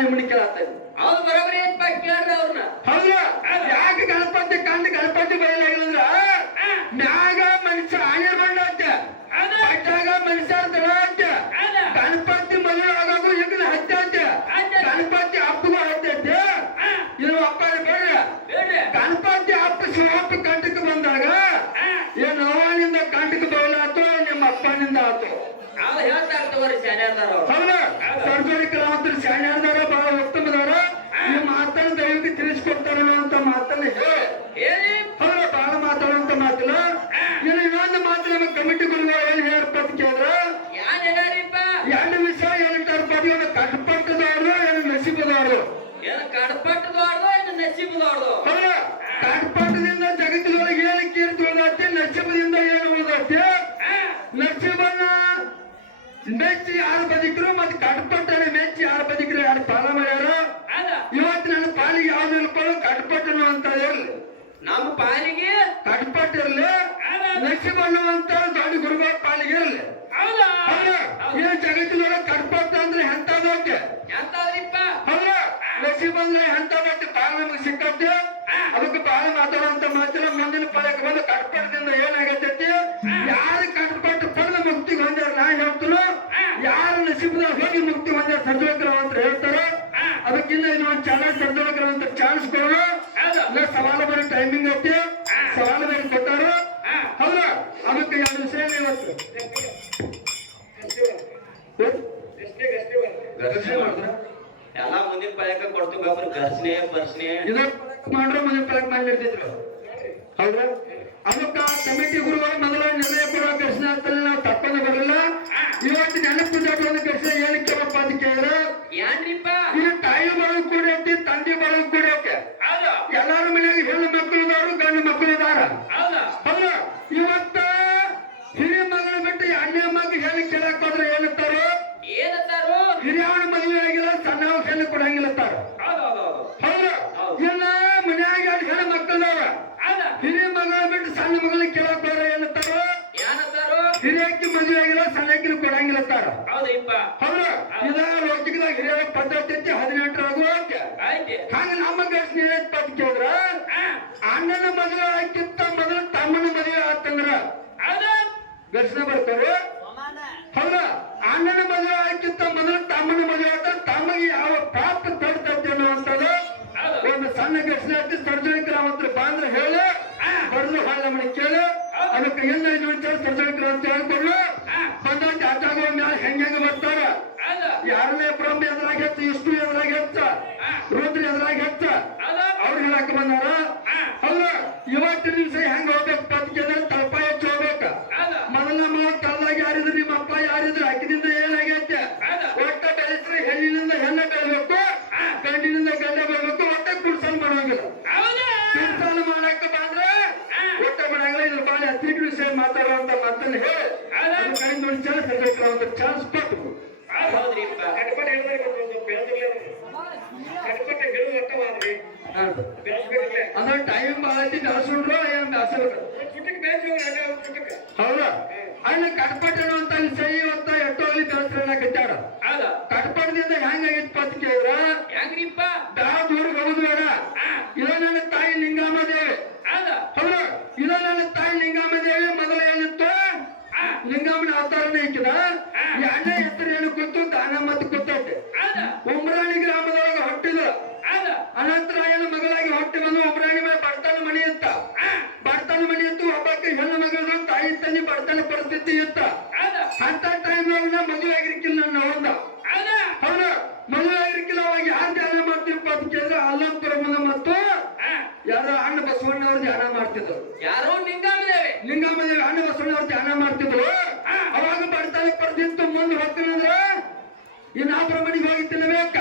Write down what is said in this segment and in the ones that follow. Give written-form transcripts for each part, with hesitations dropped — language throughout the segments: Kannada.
ನಿಮ್ಮನ್ನ ಕೇಳತ್ತೇನೆ. ಹೌದು ಬರೋಬರಿ ಏನ್ಪ ಕೇಳ್ರಿ ಅವ್ರನ್ನ. ಹೌದಾ? ಯಾಕೆ ಗಣಪತಿ ಕಂಡು ಗಣಪತಿ ಬಯಲಾಗಿಲ್ಲ ಮ್ಯಾಗ ಮನುಷ್ಯ ಆನೆ ಬಂಡತ್ತೆ ಬಟ್ಟಾಗ ಮನುಷ್ಯ ತಳತ್ತೆ ಗಣಪತಿ ಮದುವೆ ಆಗೋದು ಈಗಿನ ಹತ್ತೈತೆ ಗಣಪತಿ ಹಬ್ಬಗೂ ಹತ್ತೈತೆ. ಇದು ಅಪ್ಪ ಬೇಡ ಗಣಪತಿ ಹಬ್ಬ ಶಿವಪ್ಪ ಕಂಠಕ್ಕೆ ಬಂದಾಗ ಏನು ಅವನಿಂದ ಕಂಠಕ್ಕೆ ಬಯಲಾತು ನಿಮ್ಮ ಅಪ್ಪನಿಂದ ಆತು. ಅವ್ರು ಹೇಳ್ತಾರೆ ತಗೋರಿ ಶಾನ್ಯಾರ್ದಾರ ಅವ್ರು. ಹೌದಾ? ಸರ್ಜರಿ ಕಲಾವಂತರು ಶಾನ್ಯಾರ್ದಾರ ಬಹಳ ಉತ್ತಮದಾರ. ಈ ಮಾತನ್ನು ದಯವಿಟ್ಟು ತಿಳಿಸ್ಕೊಡ್ತಾರ ಅಂತ ಮಾತನ್ನ ಹೇಳಿ ಹೌದಾ? ಬಹಳ ಮಾತಾಡುವಂತ ಮಾತಿಲ್ಲ. ಇನ್ನು ಇನ್ನೊಂದು ಮಾತು ನಮ್ಮ ಕಮಿಟಿ ಗುರುಗಳು ಏನ್ ಹೇಳ್ತಾ ಕೇಳಿದ್ರ ಯಾನ್ ಹೇಳಾರಿಪ್ಪ? ಎರಡು ವಿಷಯ ಏನಂತಾರಪ್ಪ, ಒಂದು ಕಟ್ಪಟ್ಟದವರು ಏನು ನಸೀಬದವರು. ಏನು ಕಡ್ಪಟ್ಟದವ್ರದು ಏನು ನಸೀಬದವ್ರದು? ಹೌದಾ? ಕಟ್ಪಟ್ಟದಿಂದ ಜಗತ್ತಿನೊಳಗೆ ಏನು ಕೀರ್ತಿ ಉಳಿದೈತಿ, ನಸೀಬದಿಂದ ಏನು ಉಳಿದೈತಿ. ನಸೀಬನ್ನ ಮೆಚ್ಚಿ ಯಾರು ಬದುಕರು ಮತ್ತೆ ಕಟ್ಪಟ್ಟನ ಮೆಚ್ಚಿ ಯಾರು ಬದುಕರು ಯಾರು ಪಾಲ ಮಾಡ್ಯಾರ. ಇವತ್ತು ನನ್ನ ಪಾಲಿಗೆ ಯಾವ್ದು ಇರ್ಕೊಳ್ಳೋ ಕಟ್ಪಟ್ಟನು ಅಂತ ಇರಲಿ, ನಮ್ಮ ಪಾಲಿಗೆ ಕಟ್ಪಟ್ಟ ಇರಲಿ, ನಸೀಬ ಅನ್ನುವಂತ ದೊಡ್ಡ ಗುರುಗಳ ಪಾಲಿಗೆ ಇರಲಿ. ಹೌದಾ? ಈ ಜಗತ್ತಿನೊಳಗೆ ಕಟ್ಪಟ್ಟ ಅಂದ್ರೆ ಎಂತದಕ್ಕೆ ಎಂತಾದ್ರಿಪ್ಪ? ಹೌದಾ? ನಸೀಬ್ ಅಂದ್ರೆ ಎಂತದಕ್ಕೆ ಬಾಳ ನಮಗೆ ಸಿಕ್ಕತ್ತೆ. ಅದಕ್ಕೆ ಬಾಳ ಮಾತಾಡುವಂತ ಮಾತಿನ ಮುಂದಿನ ಪಾಲಕ್ಕೆ ಬಂದು ಕಟ್ಪಟ್ಟದಿಂದ ಏನಾಗತ್ತೈತಿ, ಯಾರು ಕಟ್ಪಟ್ಟು ಪಡೆದ ಮುಕ್ತಿ ಹೊಂದಾರ ನಾ ಹೇಳ್ತನು, ಯಾರು ನಸೀಬದ ಹೋಗಿ ಮುಕ್ತಿ ಹೊಂದಾರ ಸರ್ಜೋಕರ ಅಂತ ಹೇಳ್ತಾರ. ಅದಕ್ಕಿಂತ ಇದು ಒಂದು ಚೆನ್ನಾಗಿ ಸರ್ಜೋಕರ ಅಂತ ಚಾನ್ಸ್ ಕೊಡೋಣ. ಸವಾಲು ಬರೋ ಟೈಮಿಂಗ್ ಐತಿ, ಸವಾಲು ಬೇರೆ ಕೊಟ್ಟಾರ. ಹೌದಾ? ಅದಕ್ಕೆ ಎರಡು ವಿಷಯ ಇವತ್ತು ಘರ್ಷಣೆ ಮಾಡಿದ್ರ ಎಲ್ಲಾ ಮುಂದಿನ ಪಾಲಕ ಕೊಡ್ತು ಗೊಬ್ಬರ ಘರ್ಷಣೆ ಬರ್ಷಣೆ ಇದು ಮಾಡ್ರೆ ಮುಂದಿನ ಪಾಲಕ್ ಮಾಡಿರ್ತಿದ್ರು. ಹೌದಾ? ಅದಕ್ಕ ಕಮಿಟಿ ಗುರುಗಳು ಮೊದಲ ನಿರ್ಣಯ ಕೊಡುವ ಘರ್ಷಣೆ ಅಂತಲ್ಲಿ ನಾವು ತಪ್ಪನ್ನು ಬರಲ್ಲ. ಇವತ್ತು ನೆನಪು ಒಂದು ಘರ್ಷಣೆ ಏನಕ್ಕೆ ಅಂತ ಕೇಳಿದ್ರೆ ಏನ್ರಿಪ್ಪ? ಈ ತಾಯಿ ಬಳಗ ಕೂಡೈತಿ, ತಂದೆ ಬಳಗ ಕೂಡೈತಿ. ಎಲ್ಲಾರ ಮನೆಯಾಗ ಹೆಣ್ಣು ಮಕ್ಕಳು ಇದಾರು, ಗಂಡು ಮಕ್ಕಳು ಇದಾರ. ಹೌದಾ? ಇವತ್ತ ಹಿರಿಯ ಮಗಳ ಬಿಟ್ಟು ಎರಡನೇ ಮಗ ಹೆಣ್ಣು ಕೇಳಕ್ ಹೋದ್ರೆ ಏನಂತಾರು? ಏನಂತಾರು? ಹಿರಿಯವನ ಮದುವೆ ಆಗಿಲ್ಲ, ಸಣ್ಣವ ಹೆಣ್ಣು ಕೊಡಂಗಿಲ್ಲ ಅಂತಾರ. ಹೌದಾ? ಇಲ್ಲ ಮನ್ಯಾಗ ಎರಡು ಹೆಣ್ಣು ಮಕ್ಕಳದವ್ರ, ಹಿರಿಯ ಮಗಳ ಬಿಟ್ಟು ಸಣ್ಣ ಮಗಳನ್ನ ಕೇಳಕ್ ಹೋದ್ರೆ ಏನಂತಾರು? ಏನಂತಾರು? ಹಿರಿಯಕ್ಕಿ ಮದುವೆ ಆಗಿಲ್ಲ, ಸಣ್ಣಕ್ಕಿನ ಕೊಡಂಗಿಲ್ಲ ಅಂತಾರ. ಹೌದಪ್ಪ. ಹೌದಾ? ಇದ ಲೌಕಿಕದಾಗ ಹಿರಿಯರ ಪದ್ಧತಿ ಐತಿ 18 ಹಂಗ ನಮ್ಮ ಘರ್ಷಣೆ ಪದ ಕೇಳಿದ್ರ ಅಣ್ಣನ ಮದುವೆ ಆಗಿತ್ತ ಮೊದಲು ತಮ್ಮನ ಮದುವೆ ಆತಂದ್ರ ಘರ್ಷಣೆ ಬರ್ತಾರೆ. ಹೌದಾ? ಅಣ್ಣನ ಮದುವೆ ಆಗಿತ್ತ ಮೊದಲು ತಮ್ಮನ ಮದುವೆ ಆತ, ತಮಗೆ ಯಾವ ಪಾಪ ತಡ್ತೈತಿ ಅನ್ನುವಂಥದ್ದು ಒಂದು ಸಣ್ಣ ಘರ್ಷಣೆ ಐತಿ. ಸರ್ಜರಿಕರ ಅಂತ ಬಾಂದ್ರೆ ಹೇಳಿ ಬರೆದು ಹಾಳ ಮನೆ ಕೇಳಿ ಅದಕ್ಕೆ ಎಲ್ಲ ಸರ್ಜರಿಕರ ಅಂತ ಹೇಳ್ಕೊಂಡು ಬಂದಂತ ಆಚಾರ ಮ್ಯಾಲ ಹೆಂಗ ಬರ್ತಾರ. ಯಾರನೇ ಬ್ರಹ್ಮ ಎದುರಾಗ ಹೆಚ್ಚ, ವಿಷ್ಣು ಎದುರಾಗ ಹೆಚ್ಚ, ರುದ್ರ ಎದುರಾಗ ಹೆಚ್ಚ ಅವ್ರು ಹೇಳಕ್ ಬಂದಾರ. ಹೌದಾ? ಇವತ್ತಿನ ದಿವಸ ಹೆಂಗ ಹೋಗ್ಬೇಕು ಪತ್ಕಿದ್ರೆ ತಲ್ಪ ಹೆಚ್ಚು ಹೋಗ್ಬೇಕ. ಮೊದಲ ಮಾವ ಕಲ್ಲಾಗಿ ಯಾರಿದ್ರು, ನಿಮ್ಮ ಅಪ್ಪ ಯಾರಿದ್ರು, ಅಕ್ಕಿನಿಂದ ಏನಾಗೈತೆ ಒಟ್ಟ ಬೆಳೆಸ್ರೆ ಹೆಣ್ಣಿನಿಂದ ಹೆಣ್ಣ ಬೆಳಬೇಕು, ಗಂಡಿನಿಂದ ಗಂಡ ಬೆಳಬೇಕು. ಒಟ್ಟ ಕುಡ್ಸಲ್ ಮಾಡುವಂಗಿಲ್ಲ. ಕುಡ್ಸಲ್ ಮಾಡಕ್ ಬಂದ್ರೆ ಒಟ್ಟ ಮಾಡಂಗಿಲ್ಲ. ಇದ್ರ ಬಾಳೆ ಹತ್ತಿರ ವಿಷಯ ಮಾತಾಡುವಂತ ಮಾತನ್ನ ಹೇಳಿ ಕಡಿಮೆ ಒಂದು ಚಾನ್ಸ್ ಇರ್ಬೇಕು, ಒಂದು ಚಾನ್ಸ್ ಕೊಟ್ಟು ಹೌದ್ರಿಪ್ಪ. ಅಂದ್ರೆ ಟೈಮ್ ಬಹಳ ಐತಿ, ಬೆಳೆಸ್ಕೊಂಡ್ರು ಏನ್ ಬೆಳೆಸಬೇಕು. ಹೌದಾ? ಅಲ್ಲಿ ಕಟ್ಪಟ್ ಅನ್ನುವಂತ ವಿಷಯ ಇವತ್ತ ಎಷ್ಟೋಲ್ಲಿ ಬೆಳೆಸ್ರನ್ನ ಕಟ್ಟಾರ. ಕಟ್ಪಟದಿಂದ ಹೆಂಗಾಗಿತ್ತು ಅಂತ ಕೇಳಿದ್ರ ಹೆಂಗ್ರಿಪ್ಪ? ಯಾವ ಊರಿಗೆ ಹೋಗುದು ಬೇಡ. ಇದ ನನ್ನ ತಾಯಿ ಲಿಂಗಮ್ಮ ದೇವಿ. ಹೌದಾ? ಇದ ನನ್ನ ತಾಯಿ ಲಿಂಗಮ್ಮ ದೇವಿ. ಮೊದಲ ಏನಿತ್ತು ಲಿಂಗಮ್ಮನ ಅವತಾರನೇ ಇಕ್ಕಿದ. ಎರಡನೇ ಹೆಸರು ಏನು ಗೊತ್ತು? ದಾನ ಮತ್ತು ಗೊತ್ತೈತೆ. ಉಮ್ರಾಣಿ ಗ್ರಾಮದೊಳಗೆ ಹುಟ್ಟಿದ. ಅನಂತರ ಏನು ಮಗಳಾಗಿ ಹೊಟ್ಟಿ ಬಂದು ಉಮ್ರಾಣಿ ಮೇಲೆ ಬಡತನ ಮನೆ ಇತ್ತ. ಬಡತನ ಮನೆ ಇತ್ತು. ಒಬ್ಬಕ್ಕೆ ಹೆಣ್ಣು ಮಗಳು ತಾಯಿ ತಂದೆ ಬಡತನ ಪರಿಸ್ಥಿತಿ ಇತ್ತ. ಅಂತ ಟೈಮ್ ಮದುವೆ ಆಗಿರ್ಕಿಲ್ಲ ನನ್ನ ಹೊಂದ. ಹೌದಾ? ಮದುವೆ ಆಗಿರ್ಕಿಲ್ಲ. ಅವಾಗ ಯಾರು ಧ್ಯಾನ ಮಾಡ್ತಿರ್ಪ ಅಂತ ಕೇಳಿದ್ರೆ ಅಲ್ಲಂಪುರಮನ ಮತ್ತು ಯಾರೋ ಅಣ್ಣ ಬಸವಣ್ಣವ್ರು ಧ್ಯಾನ ಮಾಡ್ತಿದ್ರು. ಯಾರೋ ಲಿಂಗಮ್ಮದೇವಿ ಅಣ್ಣ ಬಸವಣ್ಣವ್ರು ಧ್ಯಾನ ಮಾಡ್ತಿದ್ರು. ಅವಾಗ ಬಡತನ ಪರಿಸ್ಥಿತಿ ಮುಂದೆ ಹೋಗ್ತೀನಂದ್ರ ಇನ್ನು ಆ ಪ್ರಮಾಣಿಗೆ ಹೋಗಿ ತಿನ್ನಬೇಕ.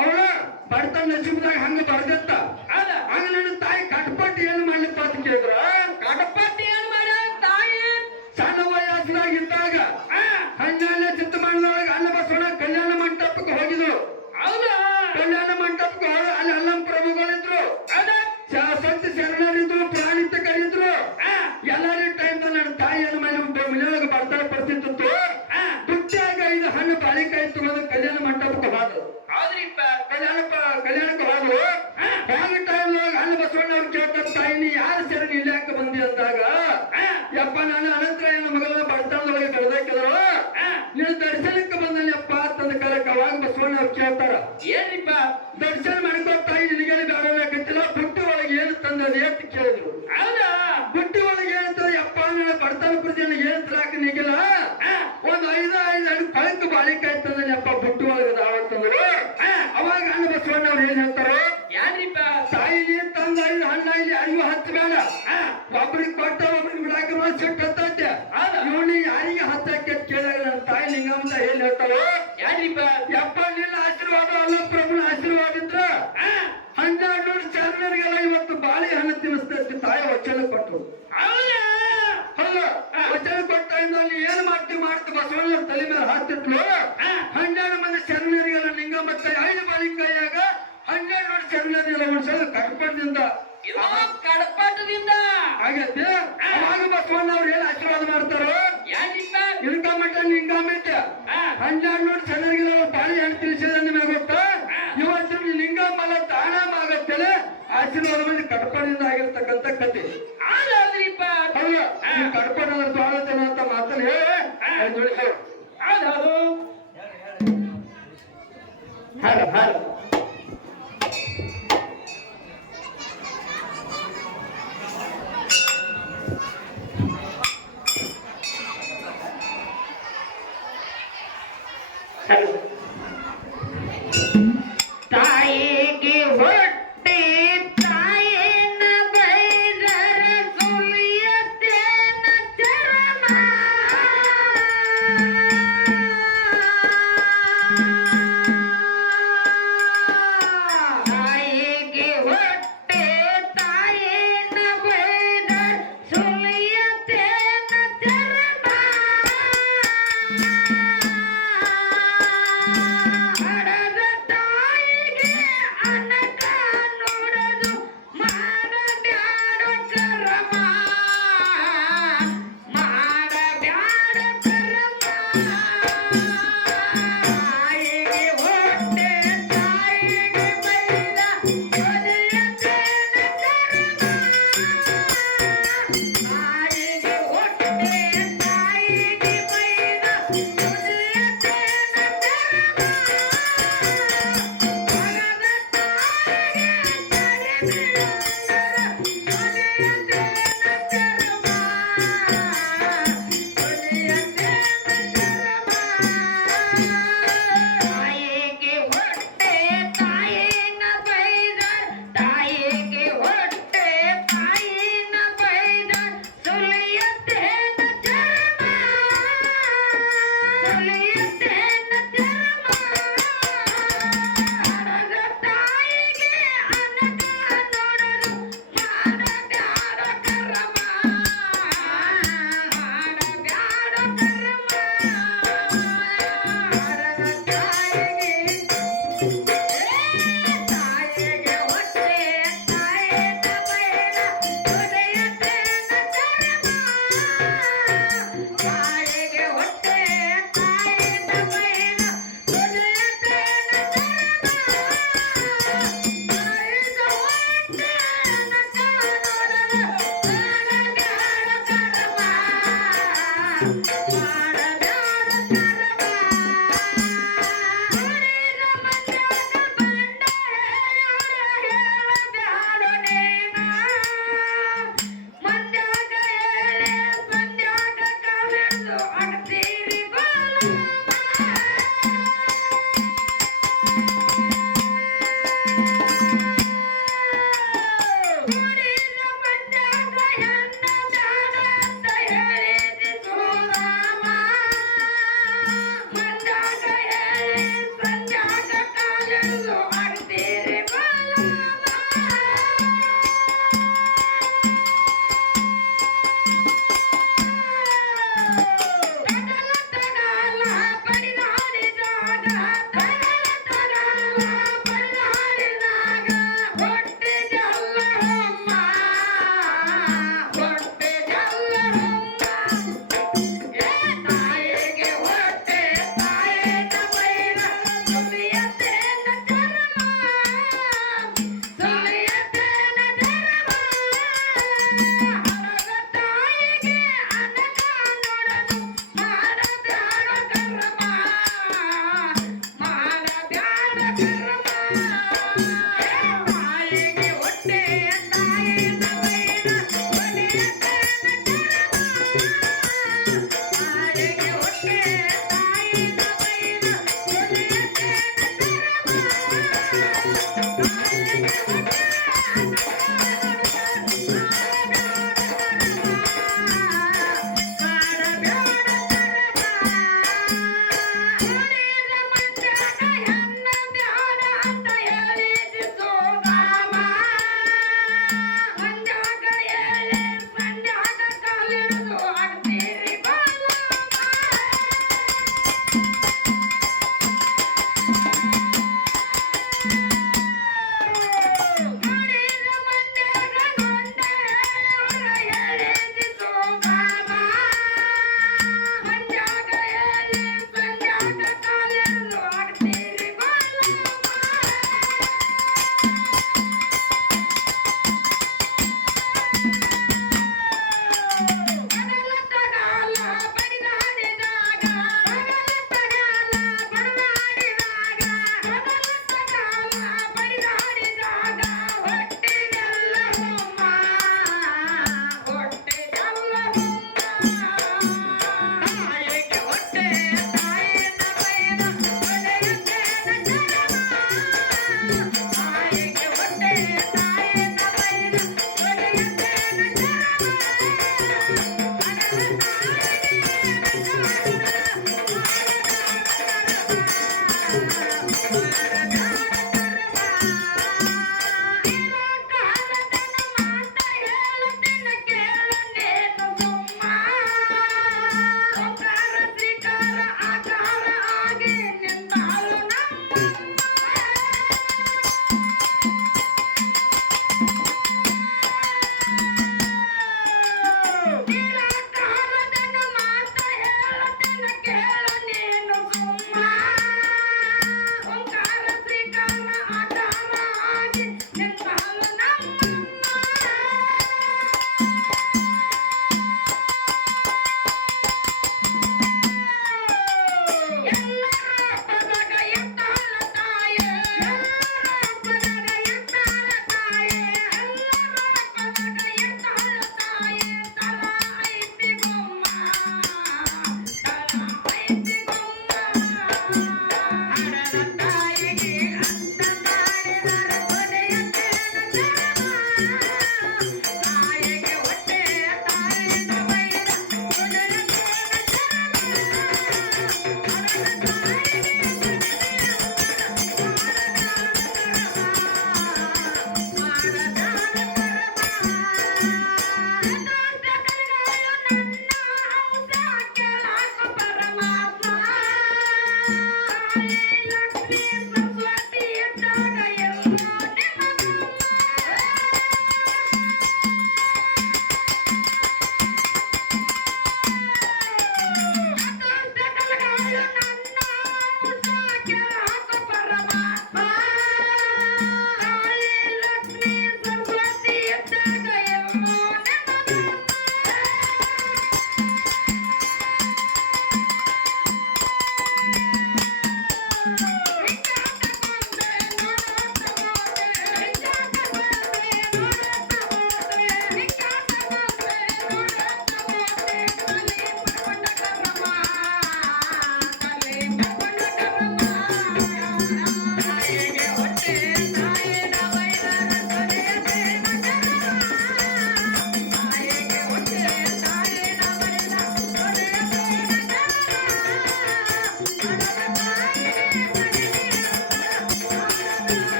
ಅವಳ ಬಡತನ ನಸೀಬದಾಗ ಹಂಗ ಬರ್ದಿತ್ತ. ಹಂಗ ನನ್ನ ತಾಯಿ ಕಟ್ಪಟ್ಟಿ ಏನ್ ಮಾಡ್ಲಿಪ್ಪ ಅಂತ ಕೇಳಿದ್ರ ಕಟಪಟ್ಟಿ ಏನ್ ಮಾಡ ತಾಯಿ ಸಣ್ಣ ವಯಸ್ಸಿನಾಗಿದ್ದಾಗ ಹಂಗಾನೆ ಚಿತ್ತ ಮಾಡಿದೊಳಗೆ ಅಣ್ಣ ಬಸವಣ್ಣ ಕಲ್ಯಾಣ ಮಂಟಪಕ್ಕೆ ಹೋಗಿದ್ರು. ಕಲ್ಯಾಣ ಮಂಟಪಕ್ಕೆ ಹೋಗಿ ಅಲ್ಲಿ ಅಲ್ಲಂ ಪ್ರಭುಗಳಿದ್ರು, ಸತ್ಯ ಶರಣರಿದ್ರು, ಪ್ರಾಣಿತಕರಿದ್ರು. ಎಲ್ಲಾರ ಟೈಮ್ ನನ್ನ ತಾಯಿ ಅನ್ನ ಮನೆಯೊಳಗೆ ಬಡತನ ಪರಿಸ್ಥಿತಿ ಇತ್ತು. ದುಡ್ಡಾಗ ಇದು ಹಣ್ಣು ಬಾಳಿಕಾಯಿ ತಗೊಂಡು ಕಲ್ಯಾಣ ಮಂಟಪಕ್ಕೆ ಹೋದ್ರು. ಹೌದ್ರಿಪ್ಪ. ನೀನು ದರ್ಶನಕ್ಕೆ ಬಂದಲ್ಲಪ್ಪ ಅಂತಂದ ಕರಕ ಅವಾಗ ಬಸವಣ್ಣ ಅವ್ರು ಕೇಳ್ತಾರ ಏನ್ರಿಪ್ಪ ದರ್ಶನ ಮಾಡ್ಕೋ ತಾಯಿ ನಿನಗೇನು ಬೇಡಬೇಕಂತಿಲ್ಲ ಬುಟ್ಟಿ ಒಳಗೆ ಏನು ತಂದದೆ ಅಂತ ಕೇಳಿದ್ರು ಹೌದಾ ಬುಟ್ಟಿ ಒಳಗೆ ಹೇಳ್ತಾರೆ ಅಪ್ಪ ನನ್ನ ಬಡತನ ಪ್ರತಿಯನ್ನು ಏನು ತರಾಕ ನಿಗಿಲ್ಲ ಒಂದು ಐದು ಕಳಕ ಬಾಳಿಕಾಯಿ ತಂದನಪ್ಪ ಬುಟ್ಟಿ ಒಳಗೆ ದಾವತ್ತಂದ್ರು ಅವಾಗ ಅಣ್ಣ ಬಸವಣ್ಣ ಅವ್ರು ಏನ್ ಹೇಳ್ತಾರೋ ಯಾನ್ರಿಪ್ಪ ತಾಯಿ ನೀನ್ ತಂದ ಐದು ಹಣ್ಣ ಇಲ್ಲಿ ಅರಿವು ಹಚ್ಚಬೇಡ ಒಬ್ರಿಗೆ ಕೊಟ್ಟ ಒಬ್ರಿಗೆ ಬಿಡಾಕ ಸಿಟ್ಟು ಹತ್ತೈತೆ ಇವನು ಯಾರಿಗೆ ಹತ್ತಕ್ಕೆ ಕೇಳಿದಾಗ ನನ್ನ ತಾಯಿ ನಿಂಗಂತ ಏನ್ ಹೇಳ್ತಾರೋ ಯಾನ್ರಿಪ್ಪ ಯಪ್ಪ ನಿನ್ನ ಆಶೀರ್ವಾದ ಅಲ್ಲ ಪ್ರಭುನ ಆಶೀರ್ವಾದ ಇದ್ರ 12 ಚಾರಣರಿಗೆಲ್ಲ ಇವತ್ತು ಬಾಳೆಹಣ್ಣು ತಿನ್ನಿಸ್ತೈತಿ ತಾಯಿ ವಚನ ಕೊಟ್ಟರು ಹೌದಾ ಅಲ್ಲ ವಚನ ಕೊಟ್ಟ ಅಲ್ಲಿ ಏನ್ ಮಾಡ್ತಿ ಬಸವಣ್ಣ ತಲೆ ಮೇಲೆ ಹಾಕ್ತಿಟ್ಲು 12 ಮಂದಿ ಶರಣರಿಗೆಲ್ಲ ನಿಂಗಮ್ಮ ತಾಯಿ 5 ಬಾಳಿಕಾಯಾಗ 12 ಶರಣರಿಗೆಲ್ಲ ಉಳಿಸೋದು ಕಟ್ಪದಿಂದ ಇದು ಕಡಪಟದಿಂದ ಆಗೈತಿ ಅವಾಗ ಬಸವಣ್ಣ ಅವ್ರು ಏನ್ ಆಶೀರ್ವಾದ ಮಾಡ್ತಾರೋ ಯಾನ್ರಿಪ್ಪ ಇಳ್ಕೊಂಬಿಟ್ಟ ನಿಂಗಮ್ಮಿಟ್ಟ 12 ಜನರಿಗೆಲ್ಲ ಬಾಳೆಹಣ್ಣು ತಿಳಿಸಿದ ನಿಮಗೆ ಗೊತ್ತಾ ಇವತ್ತು ಲಿಂಗಮ್ಮಲ್ಲ ತಾಣಮಾಗತ್ತೇನೆ ಆಶೀರ್ವಾದ ಮಂದಿ ಕಟ್ಪದಿಂದ ಆಗಿರ್ತಕ್ಕಂಥ ಕತೆ ಹೌದ್ರಿಪ್ಪ ಅಲ್ಲ ಈ ಕಟ್ಪಡ ಸ್ವಾಗತನ ಅಂತ ಮಾತನ್ನ ಹೇಳಿ ಹೌದು ಹಾಡು ಹಾಡು ತಾಯಿಗೆ ಹೊಟ್ಟೆ ತಾಯಿನ ಬೈದರ ಸುಲಿಯತ್ತೇನ ಚರಮ ತಾಯಿಗೆ ಹೊಟ್ಟೆ ತಾಯಿನ ಬೈದರ ಸುಲಿಯತ್ತೇನ ಚರಮ ಹಡದ ತಾಯಿಗೆ ಅನಕ ನೋಡದು ಮಾಡಬ್ಯಾಡ ಕರಮ ಮಾಡಬ್ಯಾಡ ಕರಮ ತಾಯಿಗೆ ಹೊಟ್ಟೆ ತಾಯಿಗೆ ಬೈದ ಒದೆಯತೇನ ಕರಮ ತಾಯಿಗೆ ಹೊಟ್ಟೆ ತಾಯಿಗೆ ಬೈದ ಒದೆಯತೇನ ಕರಮ ತಾಯಿಗೆ ಹೊಟ್ಟೆ ತಾಯಿನ ಬೈದ ತಾಯಿಗೆ ಹೊಟ್ಟೆ ತಾಯಿನ ಬೈದ ಸುಲಿಯತ್ತೇನ ಚರಮ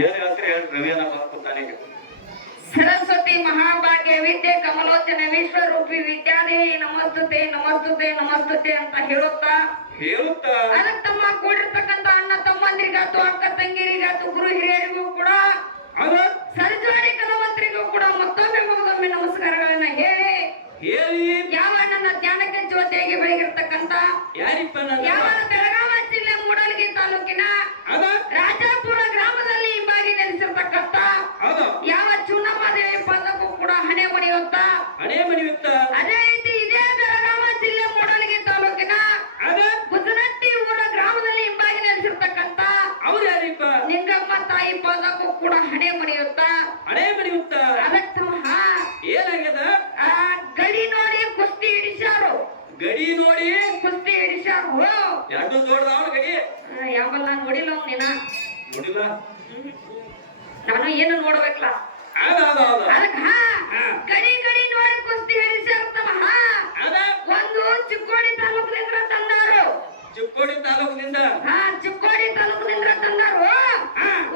ಏನ್ ಹೇಳ್ತೀರಿ ಹೇಳಿ ರವಿಯನ್ನ ಬರ್ಕೊತಾನೀಗ ಸರಸ್ವತಿ ಮಹಾಭಾಗ್ಯ ವಿದ್ಯೆ ಕಮಲೋಚನ ವಿಶ್ವರೂಪಿ ವಿದ್ಯಾದೇಹಿ ನಮಸ್ತುತೆ ನಮಸ್ತುತೆ ನಮಸ್ತುತೆ ಅಂತ ಹೇಳುತ್ತಾ ಅದಕ್ಕೆ ತಮ್ಮ ಕೂಡಿರ್ತಕ್ಕಂಥ ಅಣ್ಣ ತಮ್ಮಂದಿರಿಗಾತು ಅಕ್ಕ ತಂಗಿರಿಗಾತು ಗುರು ಹಿರಿಯರಿಗೂ ಕೂಡ ಸರ್ಜಾಡಿ ಕಲಾವಂತರಿಗೂ ಕೂಡ ಮತ್ತೊಮ್ಮೆ ನಮಸ್ಕಾರಗಳನ್ನ ಹೇಳಿ ಯಾವ ನನ್ನ ಧ್ಯಾನಕ್ಕೆ ಜ್ಯೋತಿಯಾಗಿ ಬೆಳಗಿರ್ತಕ್ಕಂಥ ಯಾವ ಬೆಳಗಾವಿ ಜಿಲ್ಲೆ ಮೂಡಲಗಿ ತಾಲೂಕಿನ ರಾಜಾಪುರ ಗ್ರಾಮದಲ್ಲಿ ಹಿಂಬಾಗಿ ನೆಲೆಸಿರ್ತಕ್ಕಂಥ ಯಾವ ಚುನಮ್ಮ ದೇವಿ ಪದಕ್ಕೂ ಕೂಡ ಹಣೆ ಮಣಿಯುತ್ತಾ ಅದೇ ರೀತಿ ಇದೇ ಬೆಳಗಾವಿ ಜಿಲ್ಲೆ ಮೂಡಲಗಿ ತಾಲೂಕಿನ ಗುಜನಟ್ಟಿ ಊರ ಗ್ರಾಮದಲ್ಲಿ ಹಿಂಬಾಗಿ ನೆಲೆಸಿರ್ತಕ್ಕಂಥ ನಿಂಗಮ್ಮ ತಾಯಿ ಪದಕ್ಕೂ ಕೂಡ ಹಣೆ ಮಣಿಯುತ್ತಾ ಅದಕ್ಕೆ ಏನಾಗ್ಯದ ಗಡಿ ನೋಡಿ ಕುಸ್ತಿ ಹಿಡಿಸ್ಯಾರು ಗಡಿ ನೋಡಿ ಕುಸ್ತಿ ಹಿಡಿಸ್ಯಾರು ಎರಡು ದೊಡ್ಡದವ ಗಡಿ ಯಾವಲ್ಲ ನೋಡಿಲ್ಲ ನೀನ ನೋಡಿಲ್ಲ ನಾನು ಏನು ನೋಡ್ಬೇಕಲ್ಲ ಅದಕ್ಕ ಗಡಿ ಗಡಿ ನೋಡಿ ಕುಸ್ತಿ ಹಿಡಿಸ್ಯಾರ ಒಂದು ಚಿಕ್ಕೋಡಿ ತಾಲೂಕಿನಿಂದ ತಂದಾರು ಚಿಕ್ಕೋಡಿ ತಾಲೂಕಿನಿಂದ ಚಿಕ್ಕೋಡಿ ತಾಲೂಕಿನಿಂದ ತಂದಾರು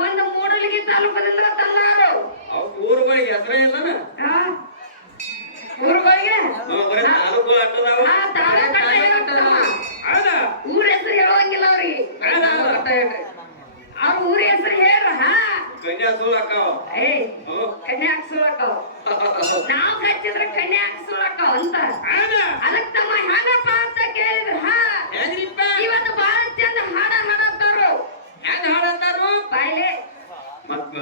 ಒಂದು ಮೂಡಲಗಿ ತಾಲೂಕಿನಿಂದ ತಂದಾರು ಊರುಗಳಿಗೆ ಹೆಸರೇ ಇಲ್ಲನ ಊರುಗಳಿಗೆ ತಾಲೂಕು ಅಟ್ಟದಾವ ಊರ ಹೆಸರು ಹೇಳುವಂಗಿಲ್ಲ ಅವ್ರಿಗೆ ಅವ್ರ ಊರ ಹೆಸರು ಹೇಳ್ರ ಕನ್ಯಾ ಸುಳಕಾವ ಕನ್ಯಾಕ್ ಸುಳಕಾವ್ ನಾವ್ ಹಚ್ಚಿದ್ರೆ ಕನ್ಯಾಕ್ ಸುಳಕಾವ್ ಅಂತ ಅದಕ್ ತಮ್ಮ ಹೆಂಗಪ್ಪ ಅಂತ ಕೇಳಿದ್ರ ಇವತ್ತು ಬಹಳ ಚಂದ ಹಾಡ ಹಾಡತ್ತಾರು ಹೆಂಗ ಹಾಡತ್ತಾರು ಬಾಯ್ಲೆ ಮತ್ತ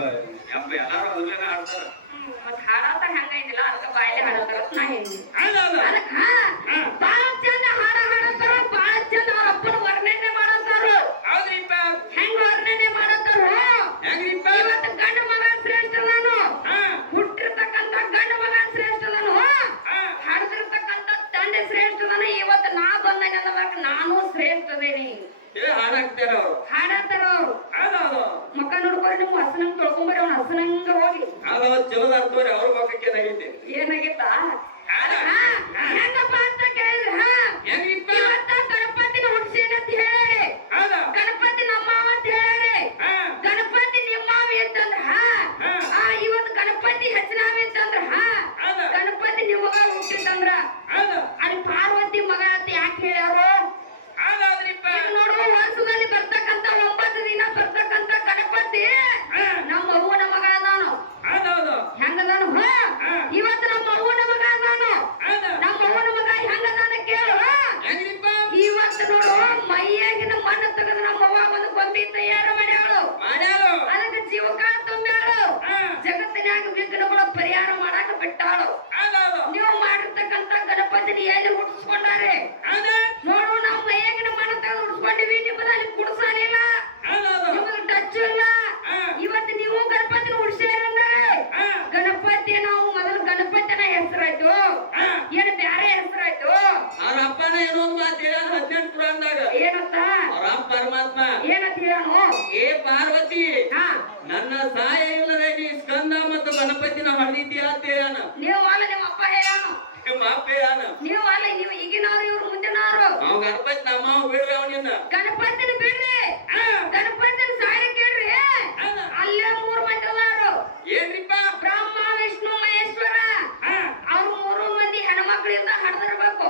ಎಲ್ಲಾರು ಅದ್ರನ್ನ ಹಾಡ್ತಾರ ಮತ್ ಹಾಡತ್ತ ಹೆಂಗೈತಿಲ್ಲ ಅದಕ್ಕ ಬಾಯ್ಲೆ ಹಾಡತ್ತಾರ ನಾ ಹೇಳಿ ಅದಕ್ಕ ಬಹಳ ಚಂದ ಹಾಡ ಹಾಡತ್ತಾರ ಬಹಳ ಚಂದ ಅವ್ರ ಅಪ್ಪನ ವರ್ಣನೆ ಮಾಡತ್ತಾರು ಹೆಂಗ ವರ್ಣನೆ ಮಾಡತ್ತಾರು ಇವತ್ತು ಗಂಡ ಮಗ ಶ್ರೇಷ್ಠ ನಾನು ಹುಟ್ಟಿರ್ತಕ್ಕಂಥ ಗಂಡ ಮಗ ಶ್ರೇಷ್ಠ ನಾನು ಹಡ್ದಿರ್ತಕ್ಕಂಥ ತಂದೆ ಶ್ರೇಷ್ಠ ನಾನು ಇವತ್ತು ನಾ ಬಂದೇನೆ ಅನ್ನೋದಕ್ಕೆ ನಾನು ಶ್ರೇಷ್ಠದೇನಿ ಹಾಡತ್ತಾರ ಅವ್ರು ಮಕ್ಕ ನೋಡ್ಕೊಂಡು ನೀವು ಹಸನಂಗ್ ತೊಳ್ಕೊಂಬರಿ ಅವ್ನ ಹಸನಂಗ ಹೋಗಿ ಚಲೋ ಅರ್ಥವ್ರಿ ಅವ್ರ ಮಕ್ಕಕ್ಕೆ ಏನಾಗೈತಿ ಏನಾಗಿತ್ತ ಹೆಂಗಪ್ಪ ಅಂತ ಕೇಳಿದ್ರ ಇವತ್ತ ಗಣಪತಿನ ಹುಡ್ಸೇನ ಅಂತ ಹೇಳಿ ಗಣಪತಿ ನಮ್ಮವ ಅಂತ ಹೇಳಿ ಗಣಪತಿ ನಿಮ್ಮವ ಇತ್ತಂದ್ರ ಇವತ್ತು ಗಣಪತಿ ಹೆಚ್ಚನಾವ ಇತ್ತಂದ್ರ ಗಣಪತಿ ನಿಮಗ ಹುಟ್ಟಿತ್ತಂದ್ರ ಅಲ್ಲಿ ಪಾರ್ವತಿ ಮಗ ಅಂತ ಯಾಕೆ ಹೇಳ್ಯಾರು ನೋಡು ವರ್ಷದಲ್ಲಿ ಬರ್ತಕ್ಕಂತ 9 ದಿನ ಬರ್ತಕ್ಕಂತ ಗಣಪತಿ ನಮ್ಮ ಅವ್ವನ ಮಗ ಅದಾನು ಹೆಂಗದಾನು ಇವತ್ತು ನಮ್ಮ ಅವ್ವನ ಮಗ ಅದಾನು ನಮ್ಮ ಅವ್ವನ ಮಗ ಹೆಂಗದಾನ ಕೇಳು ಇವತ್ತು ನೋಡು ಮೈಯಾಗಿನ ಮಣ್ಣು ತೆಗೆದು ನಮ್ಮ ಅವ್ವ ಒಂದು ಗೊಂಬಿ ತಯಾರು ಮಾಡ್ಯಾಳು ಅದಕ್ಕೆ ಜೀವಕಾಳ ತುಂಬ್ಯಾಳು ಜಗತ್ತಿನಾಗ ವಿಘ್ನಗಳ ಪರಿಹಾರ ಮಾಡಾಕ ಬಿಟ್ಟಾಳು ನೀವು ಮಾಡಿರ್ತಕ್ಕಂತ ಗಣಪತಿನ ಎಲ್ಲಿ ಹುಟ್ಟಿಸ್ಕೊಂಡಾರೆ ನೋಡು ನಾವು ಮೈಯಾಗಿನ ಮಣ್ಣು ತೆಗೆದು ಹುಟ್ಟಿಸ್ಕೊಂಡಿವಿ ನಿಮ್ಮದಲ್ಲಿ ಕುಡಿಸಾಲಿಲ್ಲ ನಿಮಗೆ ಟಚ್ ಇಲ್ಲ ಇವತ್ತು ನೀವು ಗಣಪತಿನ ಹುಡ್ಸ್ಯಾರಂದ್ರೆ ಗಣಪತಿ ನಾವು ಮೊದಲು ಗಣಪತಿನ ಹೆಸರಾಯ್ತು ಏನು ಬ್ಯಾರೆ ಹೆಸರಾಯ್ತು ಅವ್ರ ಅಪ್ಪನ ಏನೋ ಒಂದು ಮಾತು ಹೇಳ್ಯಾನ 18 ಪುರಾಣದಾಗ ಏನಂತ ರಾಮ ಪರಮಾತ್ಮ ಏನಂತ ಹೇಳನು ಏ ಪಾರ್ವತಿ ನನ್ನ ಸಹಾಯ ಇಲ್ಲದೆ ನೀ ಸ್ಕಂದ ಮತ್ತು ಗಣಪತಿನ ಹೊಡೆದಿದ್ದೀಯ ಅಂತ ಹೇಳ್ಯಾನ ನೀವು ಅಲ್ಲ ನಿಮ್ಮ ಅಪ್ಪ ಹೇಳನು ನಿಮ್ಮ ಅಪ್ಪ ಹೇಳ್ಯಾನ ನೀವು ಅಲ್ಲ ನೀವು ಈಗಿನವ್ರು ಇವ್ರು ಮುಂದಿನವ್ರು ಅವ್ ಗಣಪತಿ ನಮ್ಮ ಬಿಡ್ರಿ ಅವನಿನ್ನ ಗಣಪತಿನ ಬಿಡ್ರಿ ಗಣಪತಿನ ಸಾಯ ಕೇಳ್ರಿ ಅಲ್ಲೇ 3 ಮಂದಿ ಅದಾರು ಏನ್ರಿಪ್ಪ ಬ್ರಹ್ಮ ವಿಷ್ಣು ಮಹೇಶ್ವರ ಅವ್ರು 3 ಮಂದಿ ಹೆಣ್ಮಕ್ಳಿಂದ ಹಡ್ದಿರ್ಬೇಕು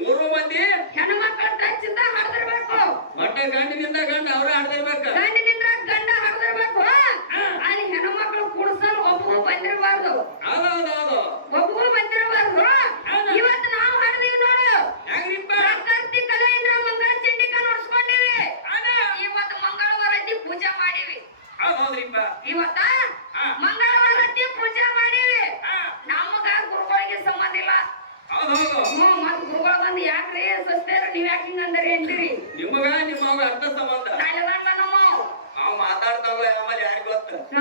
3 ಮಂದಿ ಹೆಣ್ಮಕ್ಳ ಟಚ್ಚಿಂದ ಹಡ್ದಿರ್ಬೇಕು ಒಟ್ಟ ಗಂಡಿನಿಂದ ಗಂಡ ಅವ್ರ ಆಡ್ದಿರ್ಬೇಕ ಗಂಡಿನಿಂದ ಗಂಡ ಹಡ್ದಿರ್ಬೇಕು ಅಲ್ಲಿ ಹೆಣ್ಮಕ್ಳು ಕುಡ್ಸಲು ಒಬ್ಬಗೂ ಬಂದಿರಬಾರ್ದು ಒಬ್ಬಗೂ ಬಂದಿರಬಾರ್ದು ಇವತ್ತು ನಾವು ಹಾಡ್ದೀವಿ ನೋಡು ಪ್ರಕೃತಿ ಕಲೆಯಿಂದ ಮಂಗಳ ಚಂಡಿಕ ನೋಡ್ಸ್ಕೊಂಡಿವಿ ಇವತ್ತು ಮಂಗಳವಾರ ಪೂಜೆ ಮಾಡೀವಿ ಇವತ್ತ ಮಂಗಳವಾರ ಪೂಜೆ ಮಾಡೀವಿ ನಮಗ ಗುರುಗಳಿಗೆ ಸಂಬಂಧ ಇಲ್ಲ ಮತ್ ಗುರುಗಳ ಬಂದು ಯಾಕ್ರಿ ಸಸ್ತೇರ ನೀವ್ ಯಾಕೆ ಹಿಂಗ ಅಂದ್ರಿ ಅಂತೀರಿ ನಿಮಗ ನಿಮ್ಮ ಅರ್ಥ ಸಂಬಂಧ ನಮ್ಮ ಅವ್ ಮಾತಾಡ್ತಾವಲ್ಲ ಆಮೇಲೆ ಯಾರಿಗ ಗೊತ್ತ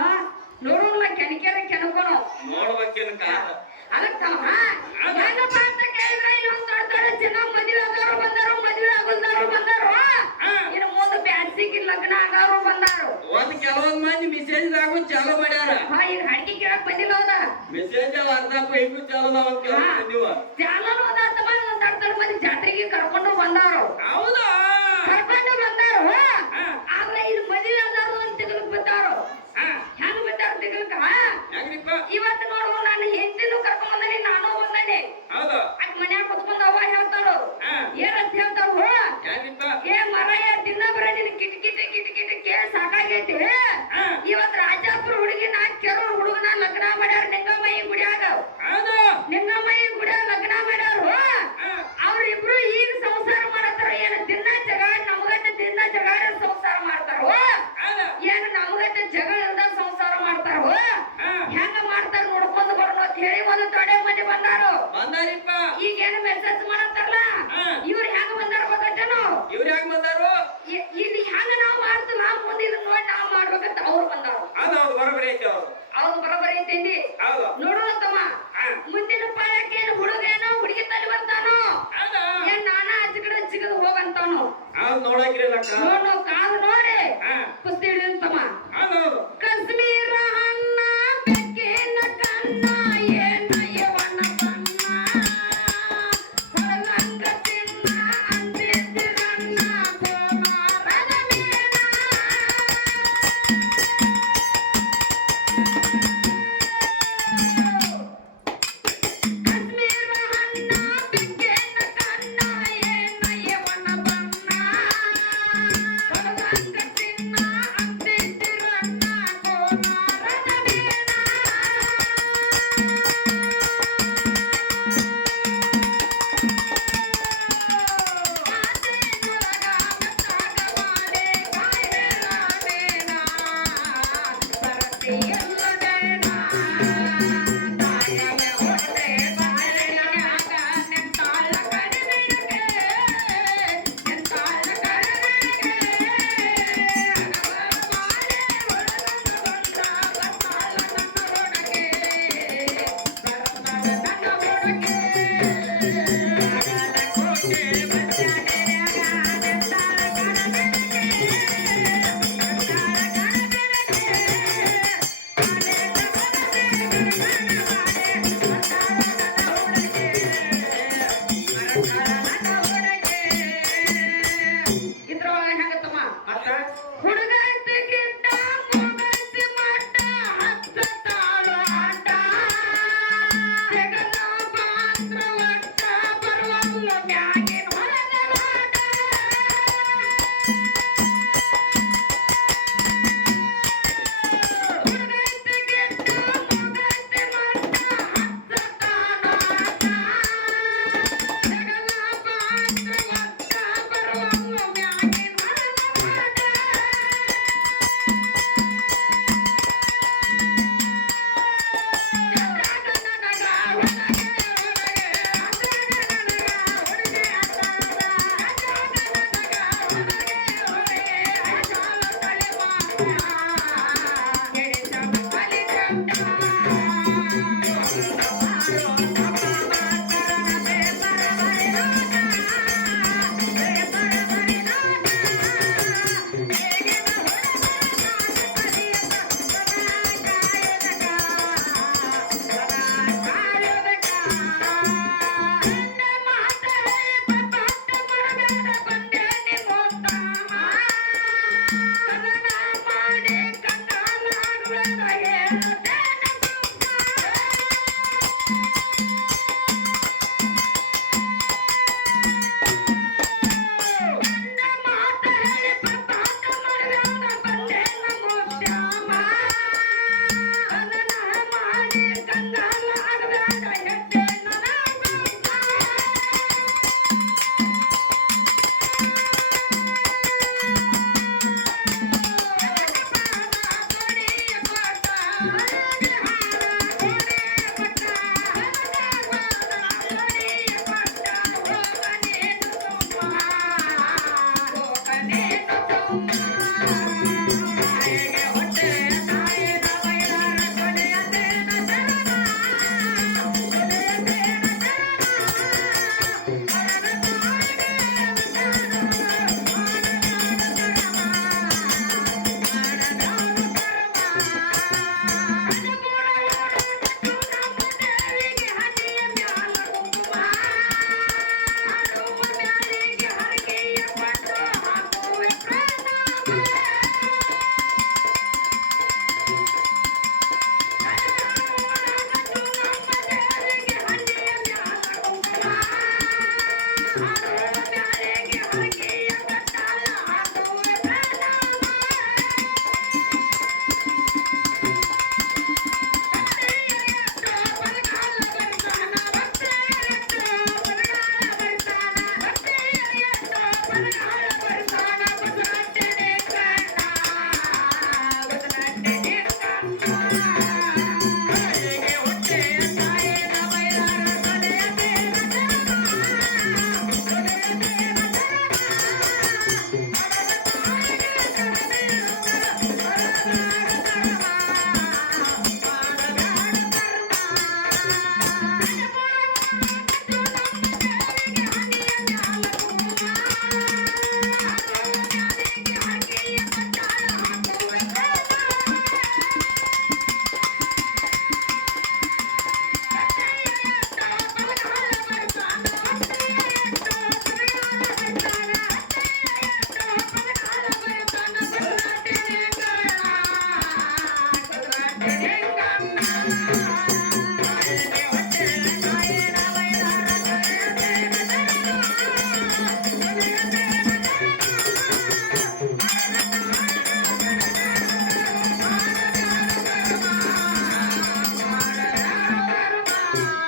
ನೋಡೋಣ ಕೆಣಕ್ಯಾರ ಕೆಣಕೋಣ ನೋಡ್ಬೇಕೇನು ಕಾಲ ಅದಕ್ಕ ಹೆಂಗಪ್ಪ ಅಂತ ಕೇಳಿದ್ರೆ ಇನ್ನೊಂದ್ ದೊಡ್ಡ ಜನ ಮದುವೆ ಆದವರು ಬಂದರು ಮದುವೆ ಆಗಲ್ದವರು ಬಂದರು ಇನ್ನು ಮುಂದೆ ಬ್ಯಾಸಿಗೆ ಲಗ್ನ ಆದವರು ಬಂದಾರು ಕೆಲವೊಂದ್ ಮಂದಿ ಮೆಸೇಜ್ ಆಗು ಚಾಲು ಮಾಡ್ಯಾರ ಈಗ ಅಡಿಗೆ ಕೇಳಕ್ ಬಂದಿಲ್ಲ ಅವ್ರ ಮೆಸೇಜ್ ಅರ್ಧಕ್ಕೂ ಇನ್ನೂ ಚಾಲು ಚಾಲೂ ಒಂದ್ ಮಂದಿ ಜಾತ್ರೆಗೆ ಕರ್ಕೊಂಡು ಬಂದಾರು ಹೌದಾ ಕರ್ಕೊಂಡು ಬಂದಾರು ಆದ್ರೆ ಇಲ್ಲಿ ಮದುವೆ ಆದವರು ಅಂತ ತೆಗೆದು ಬಂದಾರು ಹೇಳಿ ಒಂದು ತೊಡೆ ಮಂದಿ ಬಂದಾರು ಬಂದಾರಿಪ್ಪ ಈಗ ಏನು ಮೆಸೇಜ್ ಮಾಡತ್ತಾರಲ್ಲ ಇವ್ರು ಹೆಂಗ ಬಂದಾರ ಗೊತ್ತೇನು ಇವ್ರು ಯಾಕೆ ಬಂದಾರು ಇಲ್ಲಿ ಹೆಂಗ ನಾವು ಮಾಡ್ತೀವಿ ನಾವು ಮುಂದೆ ಇದನ್ನ ನೋಡಿ ನಾವು ಮಾಡ್ಬೇಕಂತ ಅವ್ರು ಬಂದಾರು ಹೌದು ಬರೋಬರಿ ಐತಿ ಅವ್ರು ಅವ್ರು ಬರೋಬರಿ ಐತೇನಿ ಹೌದು ನೋಡೋಣ ತಮ್ಮ ಮುಂದಿನ ಪಾಳಕ್ಕೆ ಏನು ಹುಡುಗ ಏನೋ ಹುಡುಗಿ ತಲೆ ಬರ್ತಾನೋ ಏನ್ ನಾನಾ ಆಚೆ ಕಡೆ ಚಿಗದು ಹೋಗಂತಾನು ಹೌದು ನೋಡಕ್ಕಿರಲಕ್ಕ ನೋಡು ಕಾದು ನೋಡಿ ಕುಸ್ತಿ ಹಿಡಿಯಂತಮ್ಮ ಹೌದು ಕಾಶ್ಮೀರ ಅನ್ನ ಬೆಕ್ಕಿನ ಕನ್ನ ಏನ ಯವನ ಬನ್ನ ಹೊಳಗಂಗ ತಿನ್ನ ಅಂದಿದ್ದಿರನ್ನ ಕೋಮಾರದ ಮೇನ ಕಾಶ್ಮೀರ ಅನ್ನ ಬೆಕ್ಕಿನ ಕನ್ನ ಏನ ಯವನ ಬನ್ನ ಹೊಳಗಂಗ ತಿನ್ನ ಅಂದಿದ್ದಿರನ್ನ ಕೋಮಾರದ ಮೇನ ಇದ್ರೊಳಗೆ ಹೆಂಗತ್ತಮ್ಮ ಹುಡುಗೈತಿಗಿಂತ ಮುಗೈತಿ ಮಟ್ಟ ಹತ್ತ ತಾಳು ಆಟ ಜಗದ ಪಾತ್ರ ಒಟ್ಟ ಬರುವಲ್ಲ ಮ್ಯಾಗಿನ ಹೊಲದ ಆಟ ಹುಡುಗೈತಿಗಿಂತ ಮುಗೈತಿ ಮಟ್ಟ ಹತ್ತ ತಾಳು ಆಟ ಜಗದ ಪಾತ್ರ ಒಟ್ಟ ಬರುವಲ್ಲ ಮ್ಯಾಗಿನ ಹೊಲದ ಆಟ ಆ